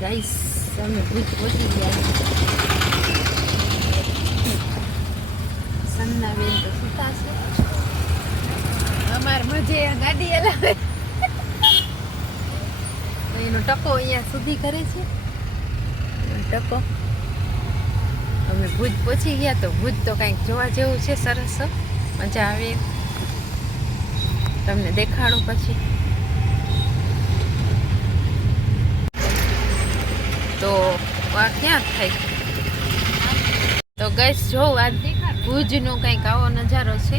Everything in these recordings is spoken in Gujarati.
ગાઈસ અમે ભૂજ પહોંચી ગયા સન્ના બેન તો સુતા છે અમાર મજે ગાડી હલાવે. એનો ટકો અહીંયા સુધી કરે છે. ટકો. અમે ભુજ પહોંચી ગયા તો ભુજ તો કંઈક જોવા જેવું છે સરસ મજા આવે. તમને દેખાડું પછી. તો આ ક્યાં થાય. તો ગઈશ જો આ ભુજનો કંઈક આવો નજારો છે.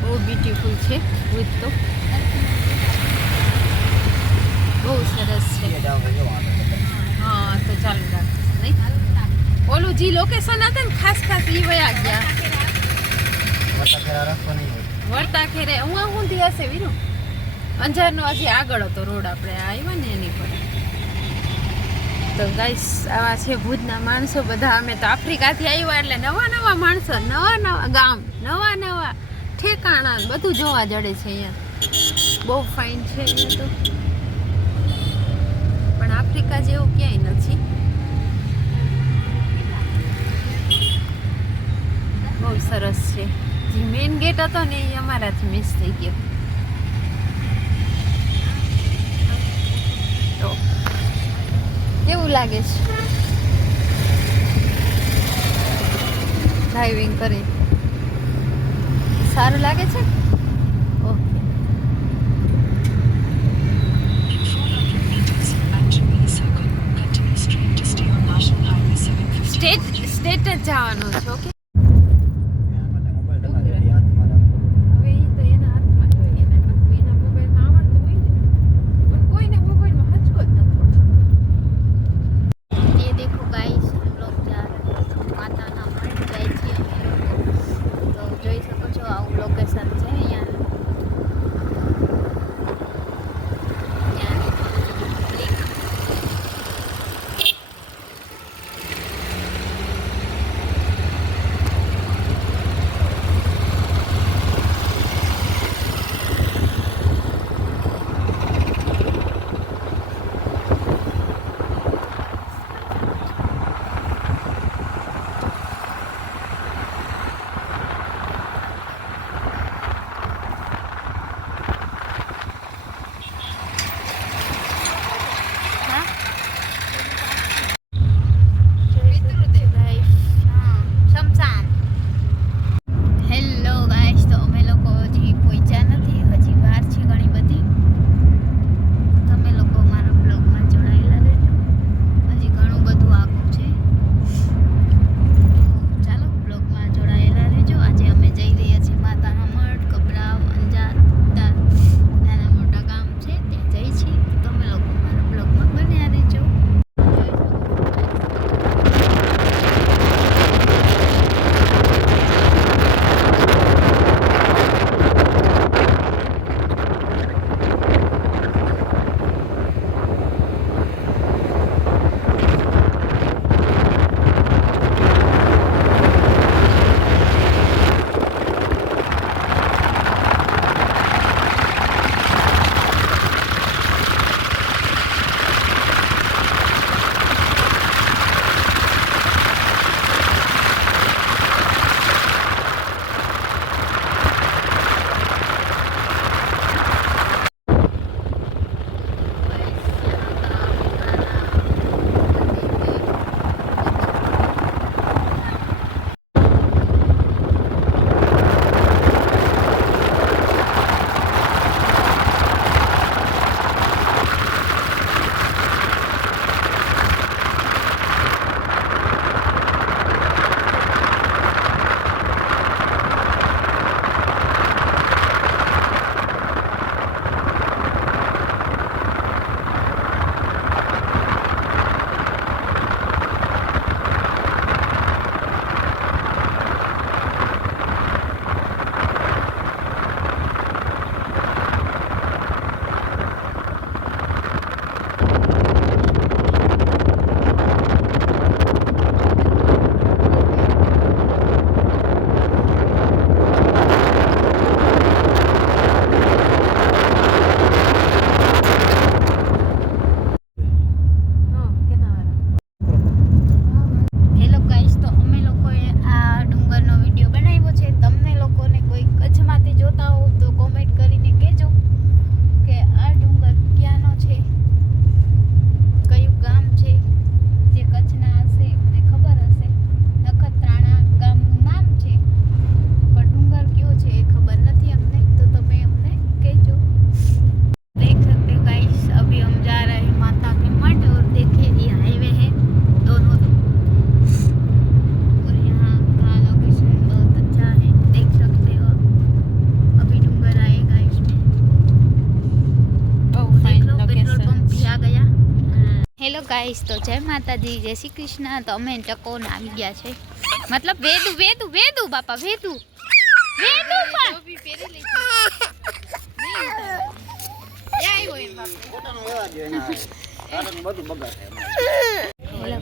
બહુ બ્યુટીફુલ છે ભુજ તો. બહુ સરસ છે. હા, તો ચાલુ રાખ. ઓલું જે લોકેશન હતા ને, ખાસ ખાસ એ વયા ગયા. વળતા ખેરે હું હું હશે વીરુ? અંજારનો હજી આગળ હતો રોડ આપણે. આવ્યા ને એની પર. તો ગાઈસ આવા છે ભુજના માણસો બધા. અમે તો આફ્રિકાથી આવ્યા એટલે નવા નવા માણસો, નવા નવા ગામ, નવા નવા ઠેકાણા બધું જોવા જડે છે અહીંયા. બહુ ફાઇન છે તો. પણ આફ્રિકા જેવું ક્યાંય નથી. બહુ સરસ છે. જે મેઇન ગેટ હતો ને એ અમારાથી મિસ થઈ ગયો. કેવું લાગે છે. ડ્રાઇવિંગ કરી. સારું લાગે છે? ઓકે સ્ટેટ સ્ટેટ જ જવાનું છે ગાઈસ તો જય માતાજી, જય શ્રી કૃષ્ણ. તો અમે ટકોન આવી ગયા છે. મતલબ વેદુ વેદુ વેદુ બાપા, વેદુ. વેદુ પણ.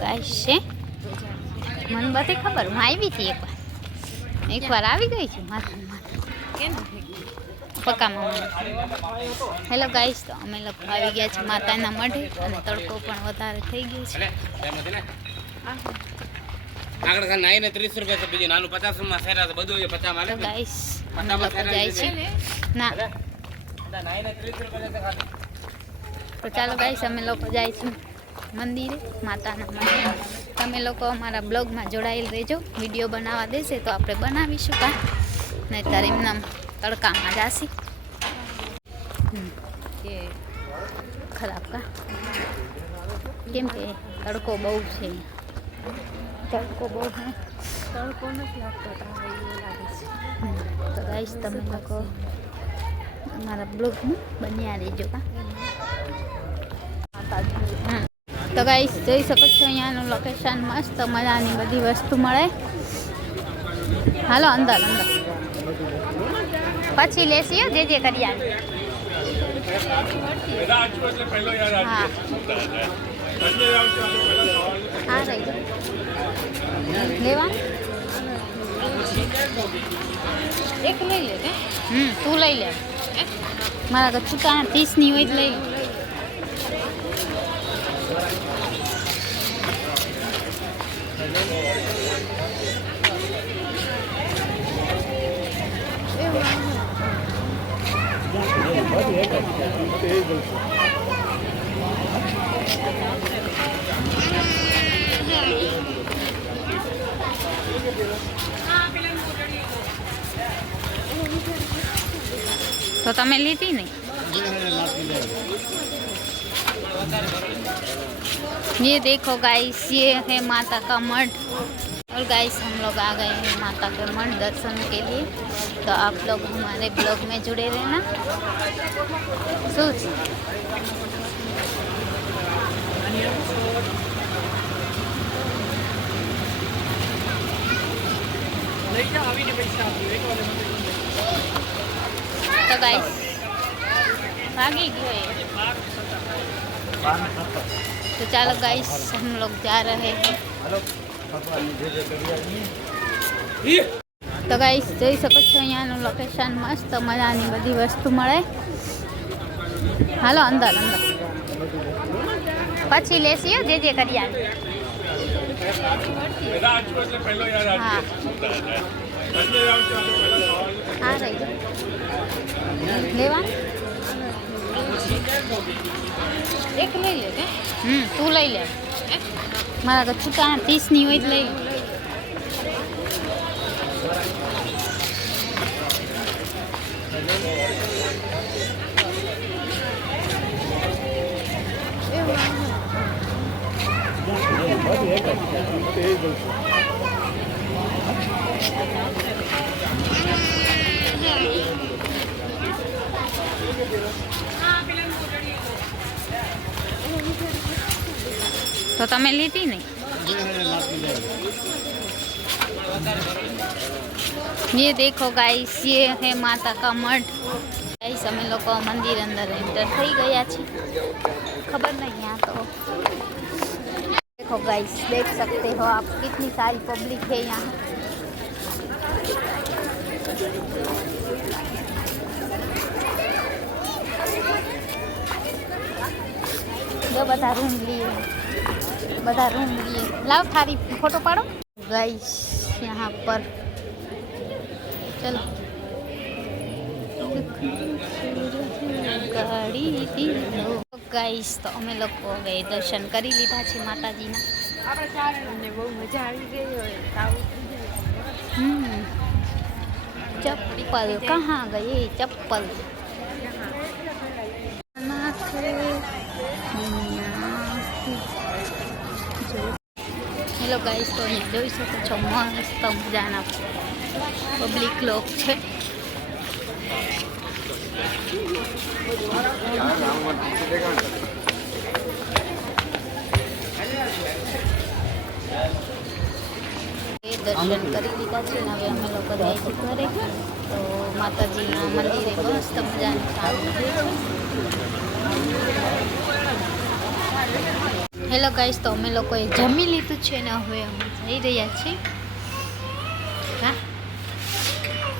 ગાઈસ છે. મને બધી ખબર. હું આવી હતી એકવાર. એકવાર આવી ગઈ છું. માથું માથું કેમ ફેંકી? પક્કામાં હેલો ગાઈસ તો અમે લોકો આવી ગયા છે માતાના મઢે અને તડકો પણ વધારે થઈ ગયો છે. આગળ ખાલી નાઈને ત્રીસ રૂપિયા છે બીજું નાનું પચાસમાં સેરા છે બધું પચાસમાં ગાઈસ જાય છે ના તો ચાલો ગાઈસ અમે લોકો જાય છે મંદિરે માતાના મંદિરે તમે લોકો અમારા બ્લોગમાં જોડાયેલ રહેજો. વીડિયો બનાવવા દેશે તો આપણે બનાવીશું કા? તારે એમના તડકામાં જાસી. કે ખરાબ કા? કેમ કે તડકો બહુ છે. તડકો બહુ છે. તડકો નથી લાગતો તો ગાઈશ તમે લોકો અમારા બ્લોગમાં બન્યા રહેજો કા? તો ગાઈશ જોઈ શકો છો અહીંયાનું લોકેશન મસ્ત મજાની બધી વસ્તુ મળે. હાલો અંદર અંદર. પછી લેશી હો, જે જે કરિયાની હા હા રહી લેવા એક લઈ લે ને હમ તું લઈ લે મારા ઘર છૂટા ત્રીસની હોય જ લઈ લે. તો તમે લીધી નહીં ये देखो गाइस ये है माता का मठ और गाइस हम लोग आ गए हैं माता के मठ दर्शन के लिए। तो आप लोग हमारे ब्लॉग में जुड़े रहना। सूच તો ગાइस भागी ये तो चलो गाइस हम लोग जा रहे हैं। તો ગાઈસ જોઈ શકો છો અહીંયાનું લોકેશન મસ્ત મજાની બધી વસ્તુ મળે. હાલો અંદર અંદર. પછી હો, જે જે કરી હા. રહી લેવા? એક લઈ લે હમ તું લઈ લે. મારા ઘર છૂટા ત્રીસની હોય જ લઈ લે તો તમે લીધી નહીં ये देखो गाइस ये है माता का मठ गाइस અમે લોકો મંદિર અંદર એન્ટર થઈ ગયા છીએ ખબર नहीं यहाँ तो देखो गाइस देख सकते हो आप कितनी सारी पब्लिक है यहाँ જો બધા રૂમ लिए बता रूम लिए लाओ थारी फ़ोटो पाड़ो गाइस यहाँ पर चलो गाइस तो अमे लोग दर्शन कर लीधा छे माता जी ना चप्पल कहाँ गए चप्पल હેલો ગાઈસ તો અહીં જોઈ શકો છો, મસ્ત મજાના પબ્લિક લોક છે. દર્શન કરી દીધા છે અને હવે અમે લોકો જઈશું ઘરે. તો માતાજીના મંદિરે મસ્ત મજાની સારું છે. હેલો ગાઈસ તો અમે લોકોએ જમી લીધું છે ને હવે અમે જઈ રહ્યા છીએ હા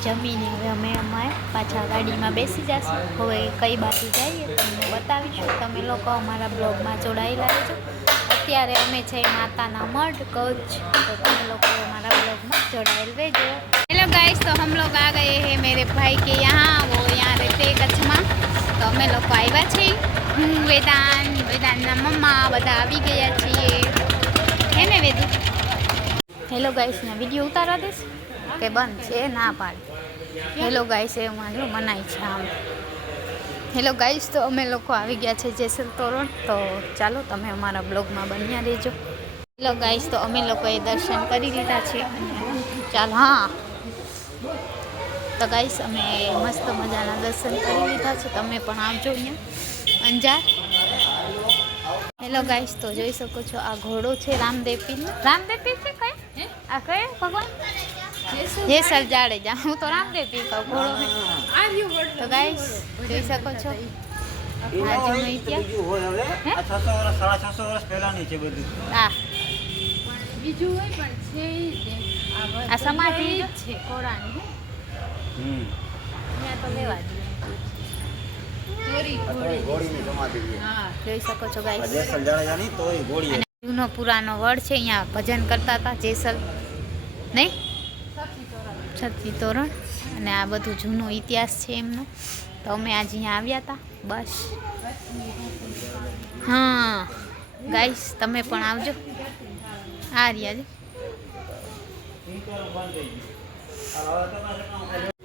જમીને હવે અમે અમારે પાછા ગાડીમાં બેસી જશું હવે કઈ બાજુ જઈએ તમને બતાવીશું તમે લોકો અમારા બ્લોગમાં જોડાયેલા રહેજો અત્યારે અમે છે માતાના મઢ કચ્છ તો તમે લોકો અમારા બ્લોગમાં જોડાયેલ રહેજો હેલો ગાઈસ તો હમ લોગ આ ગયે હે મેરે ભાઈ કે યહાં વો યહાં રહેતે કચ્છમાં તો અમે લોકો આવ્યા છીએ. હું વેદાન વેદાનના મમ્મા બધા આવી ગયા છીએ. હે ને વેદુ હેલો ગાઈસને વીડિયો ઉતારવા દેશ કે બંધ છે? ના પાડે. હેલો ગાઈસ એ મારો મનાય છે આમ. હેલો ગાઈસ તો અમે લોકો આવી ગયા છે જેસલ તોરણ. તો ચાલો, તમે અમારા બ્લોગમાં બન્યા રહેજો. હેલો ગાઈસ તો અમે લોકોએ દર્શન કરી લીધા છે. ચાલો, હા. તો ગાઈસ અમે મસ્ત મજાના દર્શન કરી લીધા છે તમે પણ આવજો અહીંયા અંજાર હેલો ગાઈસ તો જોઈ શકો છો આ ઘોડો છે રામદેવપીરનો રામદેવપીર છે કઈ આ કયો ભગવાન જેસલ જાડેજા હું તો રામદેવપીર કહું ઘોડો હે. તો ગાઈસ જોઈ શકો છો આ જૂનો ઇતિહાસ હે? આ છસો વર્ષ સાડા છસો વર્ષ પહેલાની છે બધું આ બીજું હોય પણ છે ઈ જ એમ. આ આ સમાધિ ઈ જ છે કોરાની હે. હમ ત્યાં તો લેવા દઈએ ચોરી ઘોડી. ઘોડીની જૂનો પુરાનો વડ છે અહીંયા ભજન કરતા હતા જેસલ. નહીં? સતી તોરણ. અને આ બધું જૂનો ઇતિહાસ છે એમનો. તો અમે આજે અહીંયા આવ્યા હતા. બસ. હા. ગાઈસ તમે પણ આવજો. આ રહ્યા છે.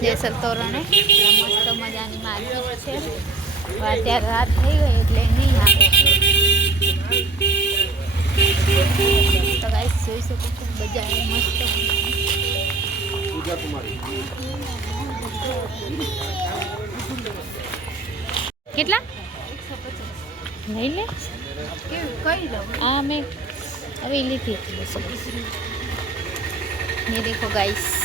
જેસલ તોરણે મસ્ત મજાની માર્કેટ છે અત્યારે રાત થઈ ગઈ એટલે નહીં આવે તો ગાઈસ જોઈ શકો છો બજાર મસ્ત કેટલા લઈ લે કઈ લઉં આ મેં હવે લીધી હતી મેં દેખો ગાઈસ